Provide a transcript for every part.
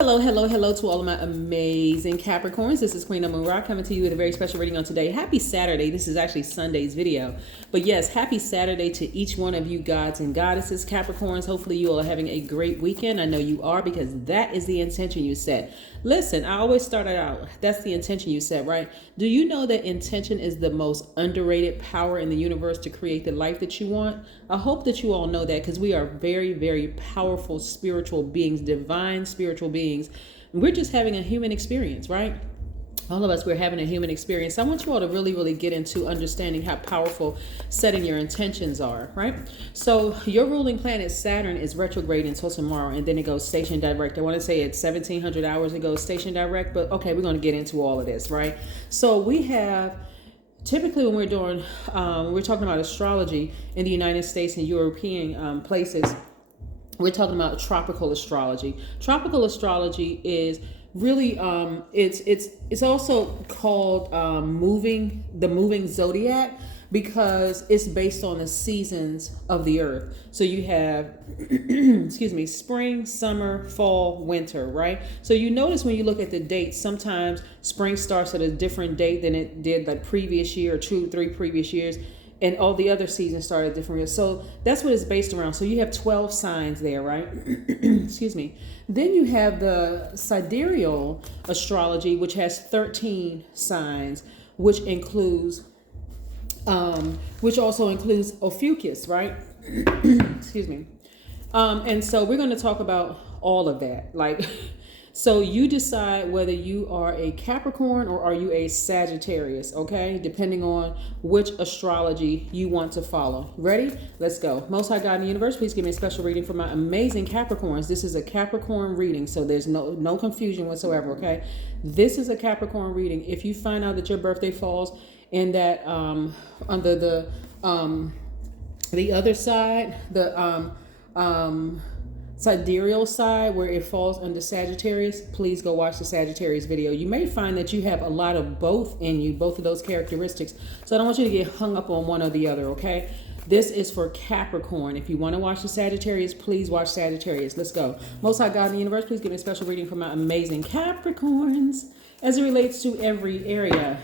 Hello, hello, hello to all of my amazing Capricorns. This is Queen Amun Ra coming to you with a very special reading on today. Happy Saturday. This is actually Sunday's video. But yes, happy Saturday to each one of you gods and goddesses, Capricorns. Hopefully you all are having a great weekend. I know you are because that is the intention you set. Listen, I always start out, that's the intention you set, right? Do you know that intention is the most underrated power in the universe to create the life that you want? I hope that you all know that because we are very, very powerful spiritual beings, divine spiritual beings. We're just having a human experience, right? All of us, we're having a human experience. I want you all to really, really get into understanding how powerful setting your intentions are, right? So your ruling planet Saturn is retrograde until tomorrow, and then it goes station direct. I want to say it's 1700 hours it goes station direct, but okay, we're going to get into all of this, right? So we have, typically when we're doing, we're talking about astrology in the United States and European places, we're talking about tropical astrology. Tropical astrology is really it's also called moving zodiac because it's based on the seasons of the earth. So you have excuse me, spring, summer, fall, winter, right? So you notice when you look at the dates, sometimes spring starts at a different date than it did like previous year or 2-3 previous years, and all the other seasons started different. So that's what it's based around. So you have 12 signs there, right? Excuse me. Then you have the Sidereal astrology, which has 13 signs, which also includes Ophiuchus, right? Excuse me. And so we're going to talk about all of that. So you decide whether you are a Capricorn or are you a Sagittarius, okay? Depending on which astrology you want to follow. Ready? Let's go. Most High God in the universe, please give me a special reading for my amazing Capricorns. This is a Capricorn reading, so there's no confusion whatsoever, okay? This is a Capricorn reading. If you find out that your birthday falls in that under the other side, the sidereal side where it falls under Sagittarius, please go watch the Sagittarius video. You may find that you have a lot of both in you, both of those characteristics. So I don't want you to get hung up on one or the other, okay? This is for Capricorn. If you want to watch the Sagittarius, please watch Sagittarius. Let's go. Most High God in the universe, please give me a special reading for my amazing Capricorns as it relates to every area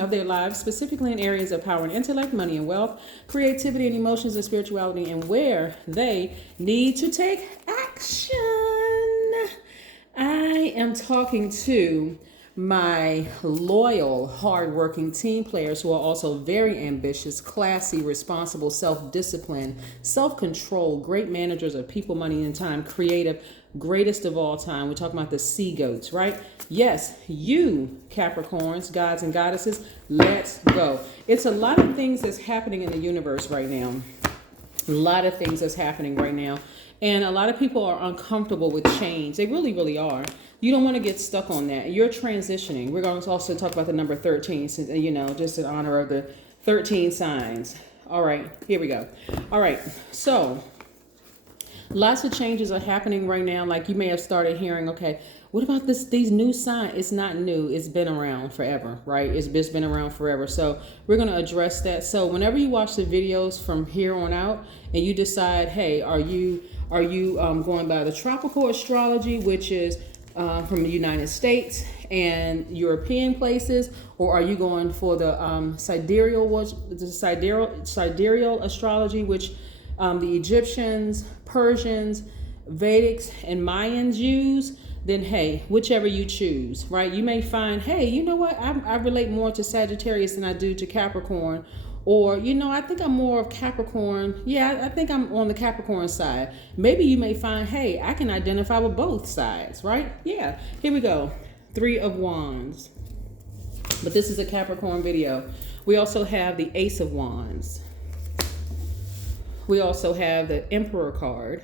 of their lives, specifically in areas of power and intellect, money and wealth, creativity and emotions and spirituality, and where they need to take action. I am talking to my loyal, hardworking team players who are also very ambitious, classy, responsible, self-disciplined, self-control, great managers of people, money, and time, creative, greatest of all time. We're talking about the sea goats, right? Yes, you Capricorns, gods and goddesses, let's go. It's a lot of things that's happening in the universe right now. A lot of things that's happening right now. And a lot of people are uncomfortable with change. They really, really are. You don't want to get stuck on that. You're transitioning. We're going to also talk about the number 13, since, just in honor of the 13 signs. All right, here we go. All right, so lots of changes are happening right now. Like you may have started hearing, okay, what about these new signs? It's not new. It's been around forever, right? It's just been around forever. So we're going to address that. So whenever you watch the videos from here on out and you decide, hey, are you going by the tropical astrology, which is from the United States and European places, or are you going for the sidereal astrology, which the Egyptians, Persians, Vedics, and Mayans use? Then hey, whichever you choose, right? You may find, hey, you know what? I relate more to Sagittarius than I do to Capricorn. Or, I think I'm more of Capricorn. Yeah, I think I'm on the Capricorn side. Maybe you may find, hey, I can identify with both sides, right? Yeah, here we go. 3 of Wands. But this is a Capricorn video. We also have the Ace of Wands. We also have the Emperor card.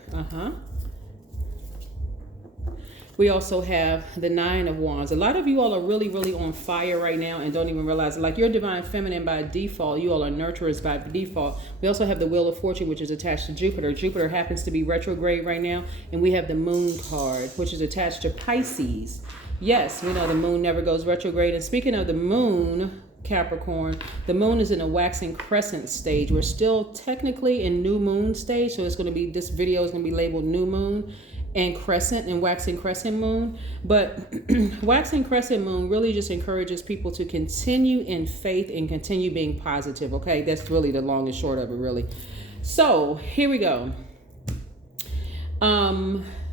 We also have the 9 of Wands. A lot of you all are really, really on fire right now and don't even realize it. Like you're divine feminine by default. You all are nurturers by default. We also have the Wheel of Fortune, which is attached to Jupiter. Jupiter happens to be retrograde right now. And we have the Moon card, which is attached to Pisces. Yes, we know the moon never goes retrograde. And speaking of the moon, Capricorn, the moon is in a waxing crescent stage. We're still technically in new moon stage. So it's going to be, this video is going to be labeled new moon. and crescent and waxing crescent moon. But waxing crescent moon really just encourages people to continue in faith and continue being positive. Okay, that's really the long and short of it, really. So here we go.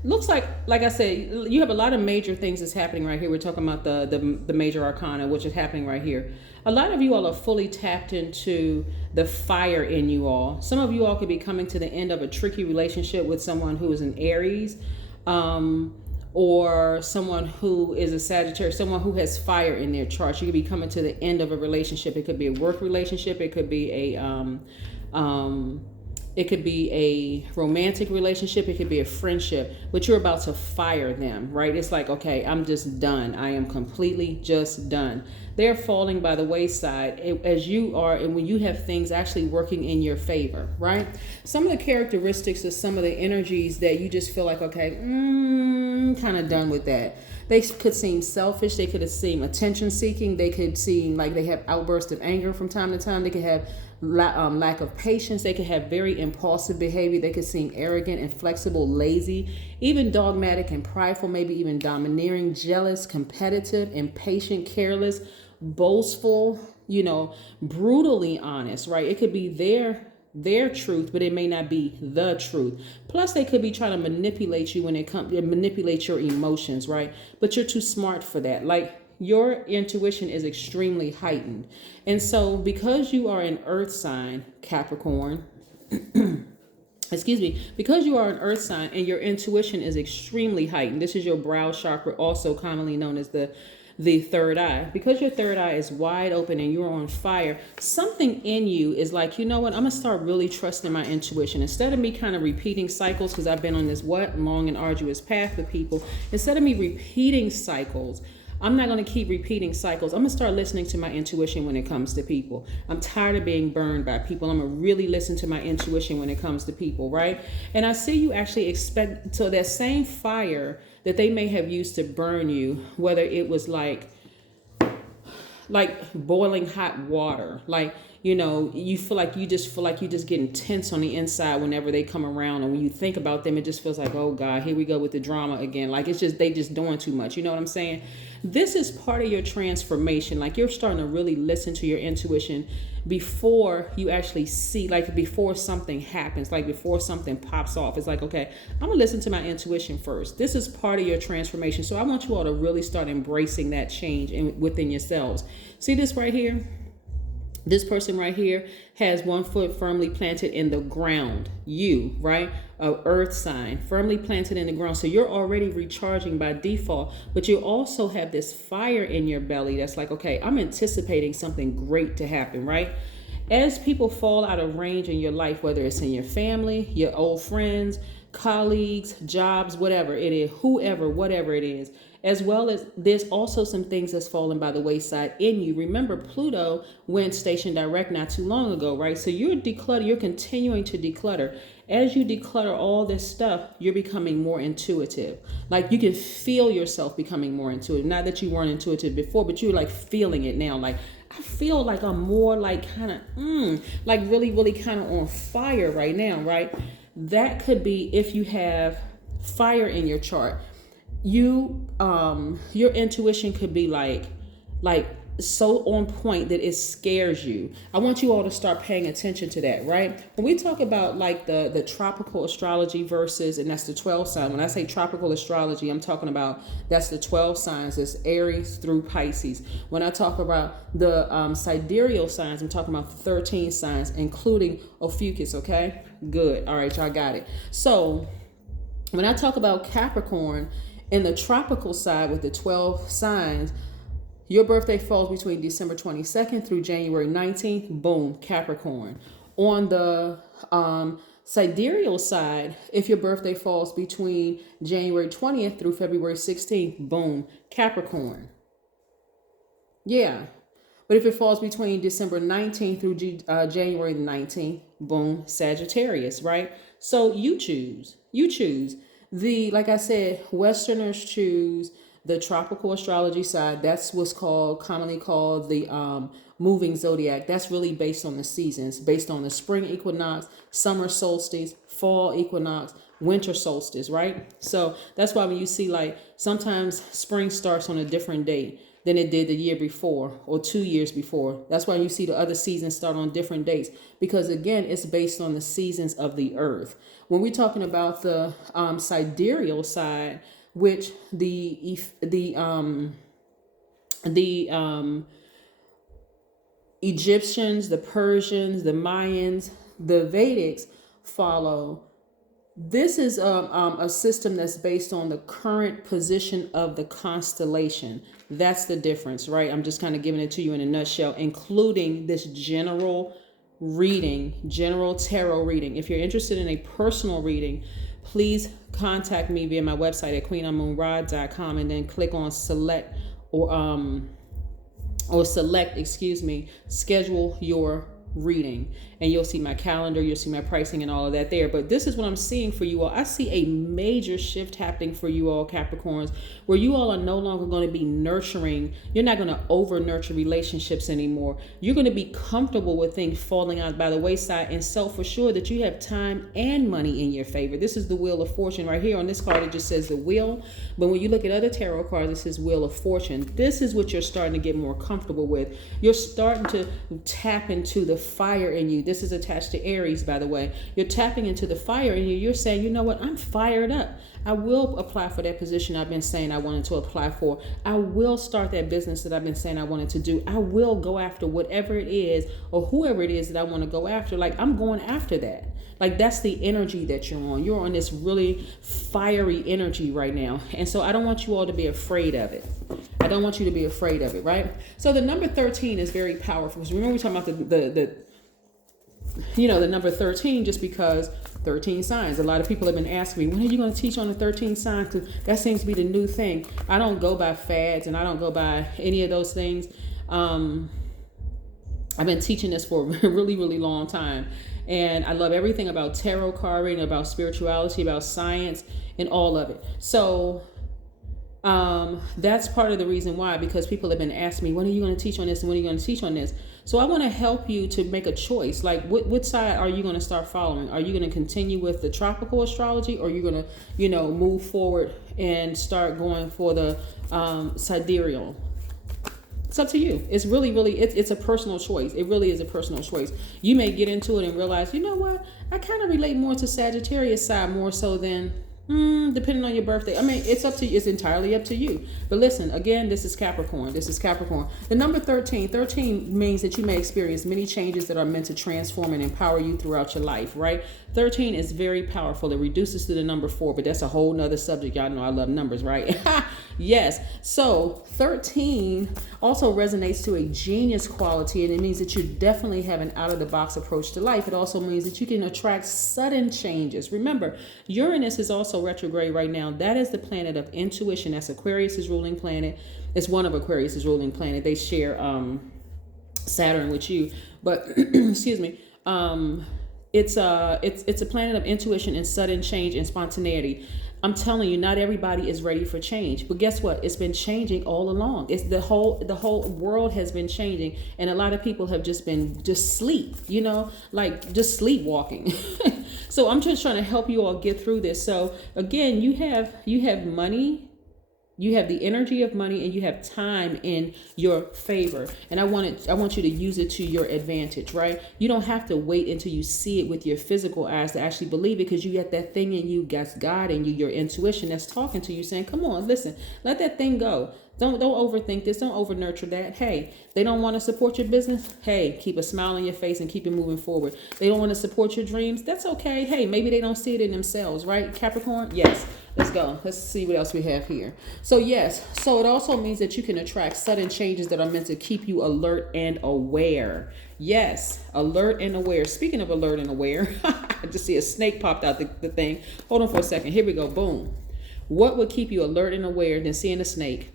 Looks like I said, you have a lot of major things that's happening right here. We're talking about the major arcana, which is happening right here. A lot of you all are fully tapped into the fire in you all. Some of you all could be coming to the end of a tricky relationship with someone who is an Aries, or someone who is a Sagittarius, someone who has fire in their chart. You could be coming to the end of a relationship. It could be a work relationship. It could be a romantic relationship. It could be a friendship, but you're about to fire them, right? It's like, okay, I'm just done. I am completely just done. They're falling by the wayside as you are, and when you have things actually working in your favor, right? Some of the characteristics of some of the energies that you just feel like, okay, kind of done with that. They could seem selfish. They could seem attention seeking. They could seem like they have outbursts of anger from time to time. They could have lack of patience. They could have very impulsive behavior. They could seem arrogant, inflexible, lazy, even dogmatic and prideful, maybe even domineering, jealous, competitive, impatient, careless, boastful, brutally honest, right? It could be their truth, but it may not be the truth. Plus, they could be trying to manipulate you when it comes to manipulate your emotions, right? But you're too smart for that. Like, your intuition is extremely heightened. And so because you are an earth sign, Capricorn, because you are an earth sign and your intuition is extremely heightened. This is your brow chakra, also commonly known as the third eye. Because your third eye is wide open and you're on fire, something in you is like, you know what, I'm gonna start really trusting my intuition. Instead of me kind of repeating cycles, because I've been on this long and arduous path with people, instead of me repeating cycles, I'm not going to keep repeating cycles. I'm going to start listening to my intuition when it comes to people. I'm tired of being burned by people. I'm going to really listen to my intuition when it comes to people, right? And I see you actually expect, so that same fire that they may have used to burn you, whether it was like boiling hot water, like, you feel like you just getting tense on the inside whenever they come around. And when you think about them, it just feels like, oh God, here we go with the drama again. Like, they just doing too much. You know what I'm saying? This is part of your transformation. Like, you're starting to really listen to your intuition before you actually see, like before something happens, like before something pops off. It's like, okay, I'm gonna listen to my intuition first. This is part of your transformation. So I want you all to really start embracing that change within yourselves. See this right here? This person right here has one foot firmly planted in the ground. You, right? A earth sign, firmly planted in the ground. So you're already recharging by default, but you also have this fire in your belly that's like, okay, I'm anticipating something great to happen, right? As people fall out of range in your life, whether it's in your family, your old friends, colleagues, jobs, whatever it is, whoever, whatever it is, as well as there's also some things that's fallen by the wayside in you. Remember, Pluto went station direct not too long ago, right? So you're continuing to declutter. As you declutter all this stuff, you're becoming more intuitive. Like, you can feel yourself becoming more intuitive. Not that you weren't intuitive before, but you're like feeling it now. Like, I feel like I'm more like kind of, like really, really kind of on fire right now, right? That could be if you have fire in your chart. Your intuition could be like so on point that it scares you. I want you all to start paying attention to that, right? When we talk about like the tropical astrology versus, and that's the 12 sign. When I say tropical astrology, I'm talking about that's the 12 signs. It's Aries through Pisces. When I talk about the sidereal signs, I'm talking about 13 signs, including Ophiuchus, okay? Good. All right, y'all got it. So when I talk about Capricorn, in the tropical side with the 12 signs, your birthday falls between December 22nd through January 19th. Boom, Capricorn. On the sidereal side, if your birthday falls between January 20th through February 16th, boom, Capricorn. Yeah. But if it falls between December 19th through January 19th, boom, Sagittarius, right? So you choose. Like I said, Westerners choose the tropical astrology side. That's what's commonly called the moving zodiac. That's really based on the seasons, based on the spring equinox, summer solstice, fall equinox, winter solstice, right? So that's why when you see like sometimes spring starts on a different date than it did the year before or 2 years before. That's why you see the other seasons start on different dates, because again, it's based on the seasons of the earth. When we're talking about the sidereal side, which the Egyptians, the Persians, the Mayans, the Vedics follow. This is a system that's based on the current position of the constellation. That's the difference, right? I'm just kind of giving it to you in a nutshell, including this general reading, general tarot reading. If you're interested in a personal reading, please contact me via my website at queenamunra.com and then click on select schedule your reading, and you'll see my calendar, you'll see my pricing and all of that there. But this is what I'm seeing for you all. I see a major shift happening for you all, Capricorns, where you all are no longer going to be nurturing. You're not going to over nurture relationships anymore. You're going to be comfortable with things falling out by the wayside and self-assured that you have time and money in your favor. This is the Wheel of Fortune right here. On this card, it just says the wheel, but when you look at other tarot cards, it says Wheel of Fortune. This is what you're starting to get more comfortable with. You're starting to tap into the fire in you. This is attached to Aries, by the way. You're tapping into the fire in you. You're saying, you know what? I'm fired up. I will apply for that position I've been saying I wanted to apply for. I will start that business that I've been saying I wanted to do. I will go after whatever it is or whoever it is that I want to go after. Like, I'm going after that. Like, that's the energy that you're on. You're on this really fiery energy right now. And so I don't want you all to be afraid of it. I don't want you to be afraid of it, right? So the number 13 is very powerful. Because remember, we're talking about the number 13, just because 13 signs. A lot of people have been asking me, when are you going to teach on the 13 signs? Because that seems to be the new thing. I don't go by fads and I don't go by any of those things. I've been teaching this for a really, really long time. And I love everything about tarot card reading, about spirituality, about science, and all of it. So that's part of the reason why, because people have been asking me, when are you going to teach on this and when are you going to teach on this? So I want to help you to make a choice. Like, what side are you going to start following? Are you going to continue with the tropical astrology, or are you going to, move forward and start going for the sidereal? It's up to you. It's really, really, it's a personal choice. It really is a personal choice. You may get into it and realize, you know what? I kind of relate more to Sagittarius side more so than depending on your birthday. I mean, it's up to you. It's entirely up to you. But listen, again, this is Capricorn. This is Capricorn. The number 13 means that you may experience many changes that are meant to transform and empower you throughout your life, right? 13 is very powerful. It reduces to the number 4, but that's a whole nother subject. Y'all know I love numbers, right? Yes. So 13 also resonates to a genius quality, and it means that you definitely have an out-of-the-box approach to life. It also means that you can attract sudden changes. Remember, Uranus is also retrograde right now. That is the planet of intuition. That's Aquarius's ruling planet. It's one of Aquarius's ruling planet. They share Saturn with you, but excuse me. It's a planet of intuition and sudden change and spontaneity. I'm telling you, not everybody is ready for change, but guess what? It's been changing all along. It's the whole world has been changing, and a lot of people have just been sleepwalking. So I'm just trying to help you all get through this. So again, you have money. You have the energy of money, and you have time in your favor. And I want you to use it to your advantage, right? You don't have to wait until you see it with your physical eyes to actually believe it, because you got that thing in you, got God in you, your intuition that's talking to you saying, come on, listen, let that thing go. Don't overthink this. Don't over nurture that. Hey, they don't want to support your business. Hey, keep a smile on your face and keep it moving forward. They don't want to support your dreams. That's okay. Hey, maybe they don't see it in themselves, right? Capricorn? Yes. Let's go. Let's see what else we have here. So yes. So it also means that you can attract sudden changes that are meant to keep you alert and aware. Yes. Alert and aware. Speaking of alert and aware, I just see a snake popped out the thing. Hold on for a second. Here we go. Boom. What would keep you alert and aware than seeing a snake?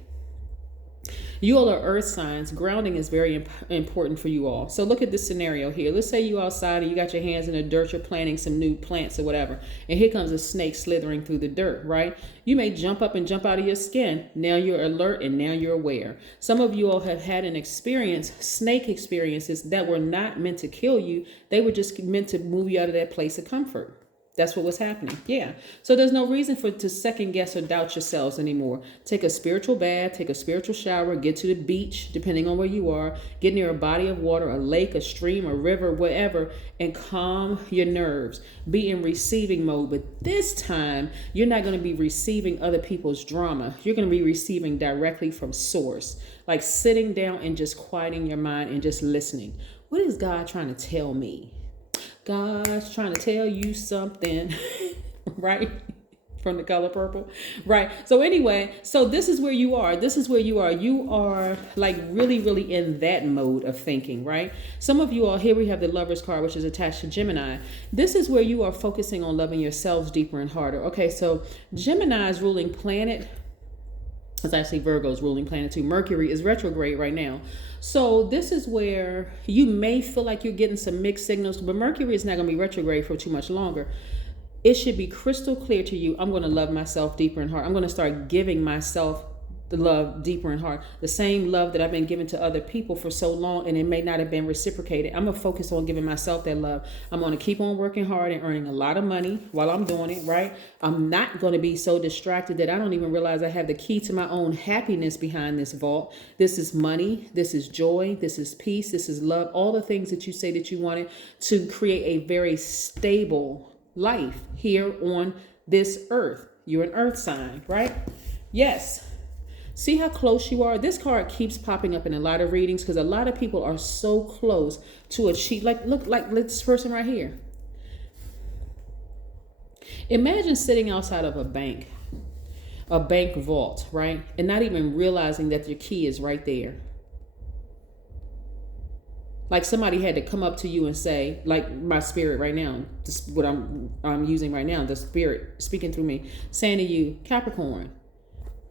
You all are earth signs. Grounding is very important for you all. So look at this scenario here. Let's say you outside and you got your hands in the dirt. You're planting some new plants or whatever. And here comes a snake slithering through the dirt, right? You may jump up and jump out of your skin. Now you're alert and now you're aware. Some of you all have had snake experiences that were not meant to kill you. They were just meant to move you out of that place of comfort. That's what was happening. Yeah. So there's no reason to second guess or doubt yourselves anymore. Take a spiritual bath, take a spiritual shower, get to the beach, depending on where you are, get near a body of water, a lake, a stream, a river, whatever, and calm your nerves. Be in receiving mode. But this time, you're not going to be receiving other people's drama. You're going to be receiving directly from source, like sitting down and just quieting your mind and just listening. What is God trying to tell me? God's trying to tell you something, right? From The Color Purple, right? So anyway, so this is where you are. This is where you are. You are like really, really in that mode of thinking, right? Some of you all, here we have the Lover's card, which is attached to Gemini. This is where you are focusing on loving yourselves deeper and harder. Okay, so Gemini's ruling planet, it's actually Virgo's ruling planet too. Mercury is retrograde right now. So this is where you may feel like you're getting some mixed signals, but Mercury is not going to be retrograde for too much longer. It should be crystal clear to you. I'm going to love myself deeper and hard. I'm going to start giving myself the love deeper and hard. The same love that I've been giving to other people for so long, and it may not have been reciprocated. I'm going to focus on giving myself that love. I'm going to keep on working hard and earning a lot of money while I'm doing it, right? I'm not going to be so distracted that I don't even realize I have the key to my own happiness behind this vault. This is money. This is joy. This is peace. This is love. All the things that you say that you wanted to create a very stable life here on this earth. You're an earth sign, right? Yes. See how close you are? This card keeps popping up in a lot of readings because a lot of people are so close to achieve. Like, look, like this person right here. Imagine sitting outside of a bank vault, right? And not even realizing that your key is right there. Like somebody had to come up to you and say, like my spirit right now, this, what I'm using right now, the spirit speaking through me, saying to you, Capricorn,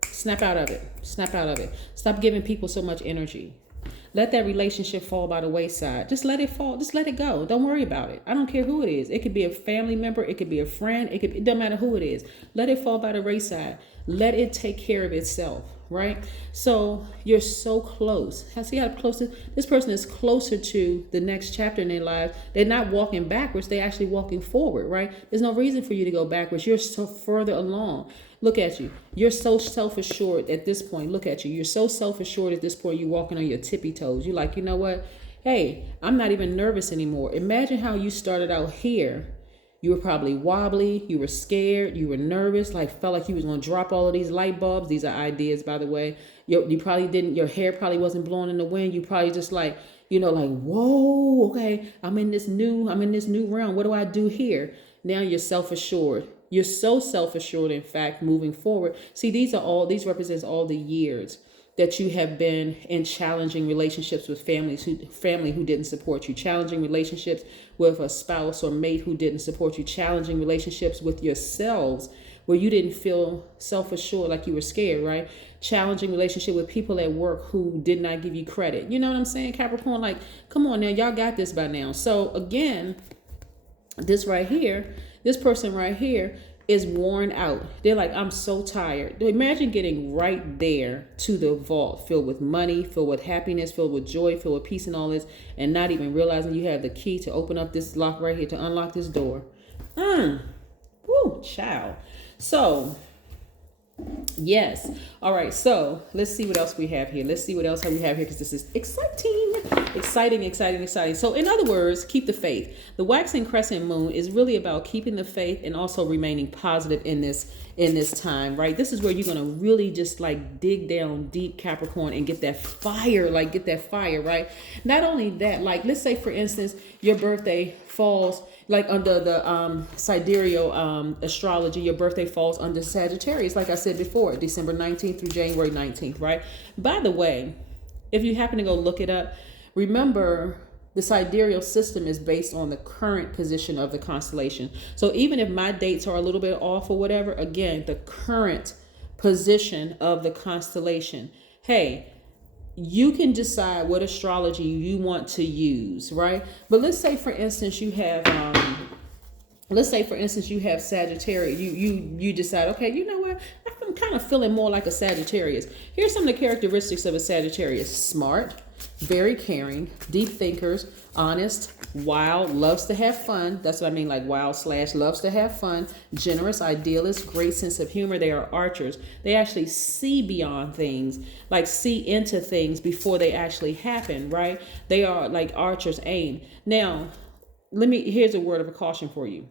snap out of it. Snap out of it. Stop giving people so much energy. Let that relationship fall by the wayside. Just let it fall. Just let it go. Don't worry about it. I don't care who it is. It could be a family member. It could be a friend. It doesn't matter who it is. Let it fall by the wayside. Let it take care of itself, right? So you're so close. See how close this person is closer to the next chapter in their lives. They're not walking backwards. They're actually walking forward, right? There's no reason for you to go backwards. You're so further along. Look at you. You're so self-assured at this point. Look at you. You're so self-assured at this point. You're walking on your tippy toes. You're like, you know what? Hey, I'm not even nervous anymore. Imagine how you started out here. You were probably wobbly. You were scared. You were nervous. Like felt like you was going to drop all of these light bulbs. These are ideas, by the way. You probably didn't. Your hair probably wasn't blowing in the wind. You probably just like, like, whoa, okay. I'm in this new realm. What do I do here? Now you're self-assured. You're so self-assured, in fact, moving forward. See, these represents all the years that you have been in challenging relationships with family who didn't support you, challenging relationships with a spouse or mate who didn't support you, challenging relationships with yourselves where you didn't feel self-assured, like you were scared, right? Challenging relationship with people at work who did not give you credit. You know what I'm saying, Capricorn? Like, come on now, y'all got this by now. So again, this person right here is worn out. They're like, I'm so tired. Imagine getting right there to the vault filled with money, filled with happiness, filled with joy, filled with peace and all this, and not even realizing you have the key to open up this lock right here, to unlock this door. Woo, child. So, yes. All right. So let's see what else we have here. Let's see what else we have here because this is exciting. So in other words, keep the faith. The waxing crescent moon is really about keeping the faith and also remaining positive in this time, right? This is where you're going to really just like dig down deep, Capricorn, and get that fire, right? Not only that, like let's say for instance, your birthday falls like under the Sidereal astrology, your birthday falls under Sagittarius, like I said before, December 19th through January 19th, right? By the way, if you happen to go look it up, remember the sidereal system is based on the current position of the constellation. So even if my dates are a little bit off or whatever, again, the current position of the constellation, hey, you can decide what astrology you want to use, right? But let's say for instance you have Sagittarius. You decide, okay, you know what? I'm kind of feeling more like a Sagittarius. Here's some of the characteristics of a Sagittarius. Smart, very caring, deep thinkers, honest, wild, loves to have fun. That's what I mean, like wild / loves to have fun, generous, idealist, great sense of humor. They are archers. They actually see beyond things, like see into things before they actually happen, right? They are like archers aim. Now, here's a word of caution for you.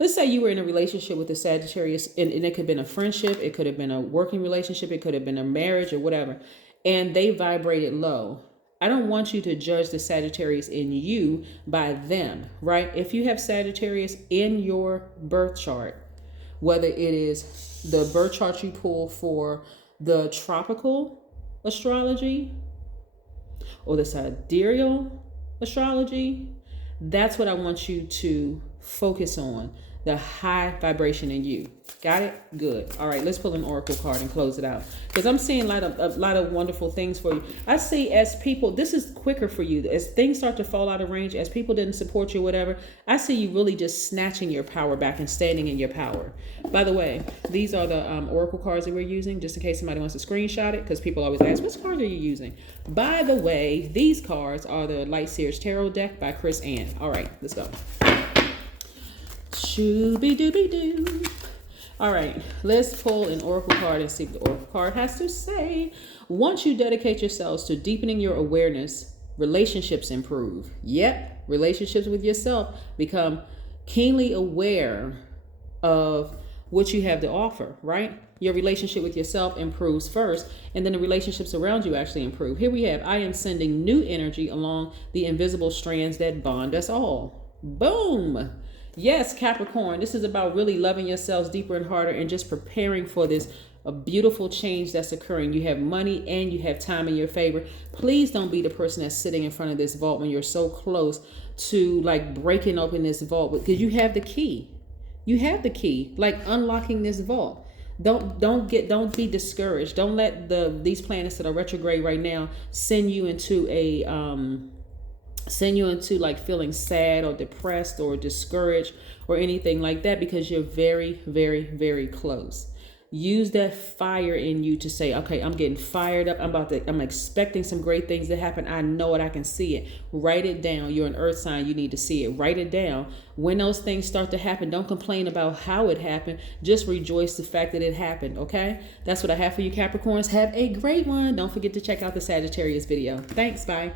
Let's say you were in a relationship with a Sagittarius, and it could have been a friendship, it could have been a working relationship, it could have been a marriage or whatever, and they vibrated low. I don't want you to judge the Sagittarius in you by them, right? If you have Sagittarius in your birth chart, whether it is the birth chart you pull for the tropical astrology or the sidereal astrology, that's what I want you to focus on, the high vibration in you. Got it? Good. All right, let's pull an oracle card and close it out, because I'm seeing a lot of wonderful things for you. I see as people, this is quicker for you. As things start to fall out of range, as people didn't support you, whatever, I see you really just snatching your power back and standing in your power. By the way, these are the oracle cards that we're using, just in case somebody wants to screenshot it, because people always ask, which cards are you using? By the way, these cards are the Light Seers Tarot deck by Chris Ann. All right, let's go. Shooby-dooby-doo. All right, let's pull an oracle card and see what the oracle card has to say. Once you dedicate yourselves to deepening your awareness, relationships improve. Yep, relationships with yourself become keenly aware of what you have to offer, right? Your relationship with yourself improves first, and then the relationships around you actually improve. Here we have, I am sending new energy along the invisible strands that bond us all. Boom. Yes, Capricorn, this is about really loving yourselves deeper and harder and just preparing for this a beautiful change that's occurring. You have money and you have time in your favor. Please don't be the person that's sitting in front of this vault when you're so close to like breaking open this vault, because you have the key. You have the key, like unlocking this vault. Don't be discouraged. Don't let these planets that are retrograde right now send you into like feeling sad or depressed or discouraged or anything like that, because you're very, very, very close. Use that fire in you to say, okay, I'm getting fired up. I'm expecting some great things to happen. I know it. I can see it. Write it down. You're an earth sign. You need to see it. Write it down. When those things start to happen, don't complain about how it happened. Just rejoice the fact that it happened. Okay. That's what I have for you, Capricorns. Have a great one. Don't forget to check out the Sagittarius video. Thanks. Bye.